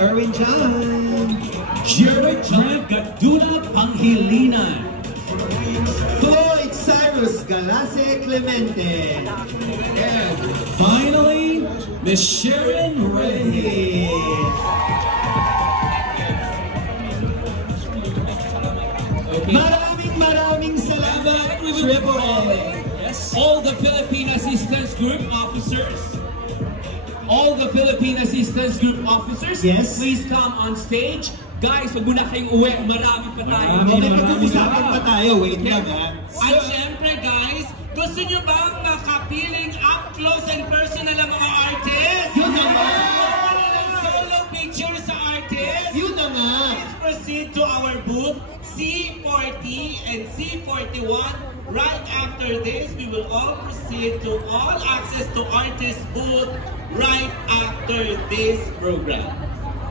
Erwin Chan. Jared John Gaduna Panghilinan. Floyd Cyrus Galase Clemente. And finally, Miss Sharon Ray. Okay. Maraming salamat, Triple A. Yes. All the Philippine Assistance Group officers. All the Philippine Assistance Group officers, yes, please come on stage. Guys, wag muna kayong uwi. Marami pa tayo. Mag-usapan pa tayo. Wait lang, ha. At syempre, guys, gusto nyo bang makapiling up close and personal ang mga artists? Yun na nga! Solo picture sa artists? Yun na nga! Please proceed to our booth, C40 and C41. Right after this, we will all proceed to all access to artist booth right after this program.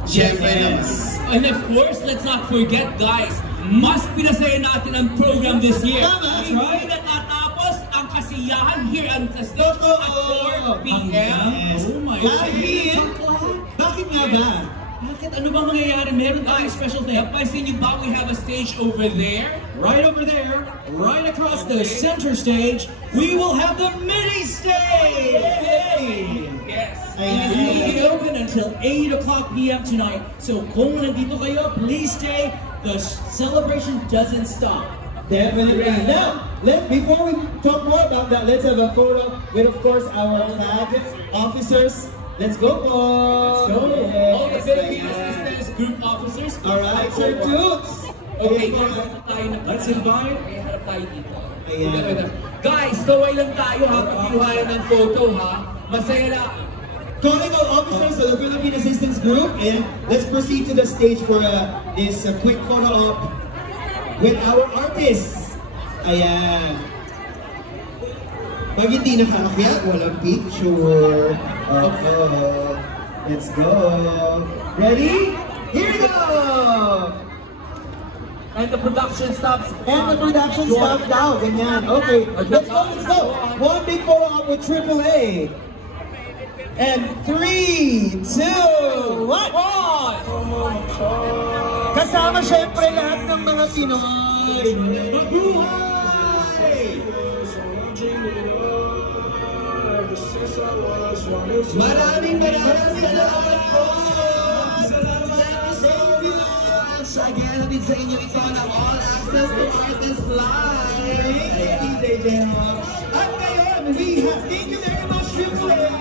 Yes. And of course, let's not forget, guys, mas pinasaya natin ang program this year. That's right. Hindi natatapos ang kasiyahan here at the stage at 4 p.m. Yes. Oh my God. Bakit nga ba? Bakit? Ano ba mangyayari? Meron tayong special day. Papansin niyo ba we have a stage over there? Right over there, right across the center stage, we will have the mini stage! Yes. And it will be open until 8 o'clock p.m. tonight. So kung nandito kayo, please stay. The celebration doesn't stop. Definitely. Now, before we talk more about that, let's have a photo with, of course, our flag officers. Let's go, Let's go. Yes. All the Philippine Assistance Group officers. All right, Sir Dukes. Okay, Let's invite. Okay, harap tayo dito. Ayan. Guys, kaway lang tayo ha, pagkinuhayan ng photo ha. Masaya lang. Calling all officers of the Philippine Assistance Group, and let's proceed to the stage for this quick photo op with our artists. Ayan. Pag hindi nakaakyat, walang picture. Let's go. Ready? Here we go! And the production stops. And the production stops now. Ganyan. Okay, let's go. One big photo op with Triple A. And 3, 2, 1! Kasama syempre lahat ng mga Pinoy! Mabuhay! Maraming salamat po! Again, natin sa inyo ito ng All Access to Artist Live! DJ Jeno! At ngayon, thank you very much, Triple A!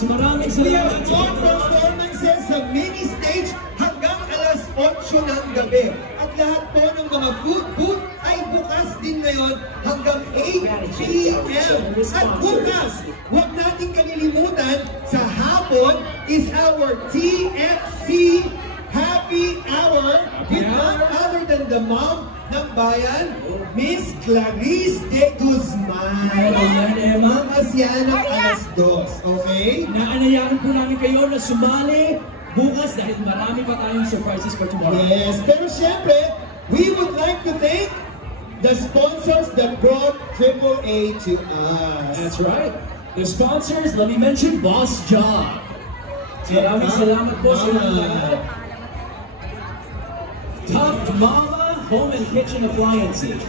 Maraming We have salamat. 4 performances sa mini stage hanggang alas 8 ng gabi. At lahat po ng mga food booth ay bukas din ngayon hanggang 8 p.m. At bukas, huwag nating kalilimutan, sa hapon is our TFC Happy Hour with none other than the mom ng bayan, Miss Clarice de Guzman. Ayan, Emma. Bukas yan ng alas 2, okay? Naanayahan po namin kayo na sumali bukas dahil marami pa tayong surprises for tomorrow. Yes, pero syempre, we would like to thank the sponsors that brought Triple A to us. That's right. The sponsors, let me mention Boss Job. Maraming salamat po sa lahat. Tough Mama Home and Kitchen Appliances.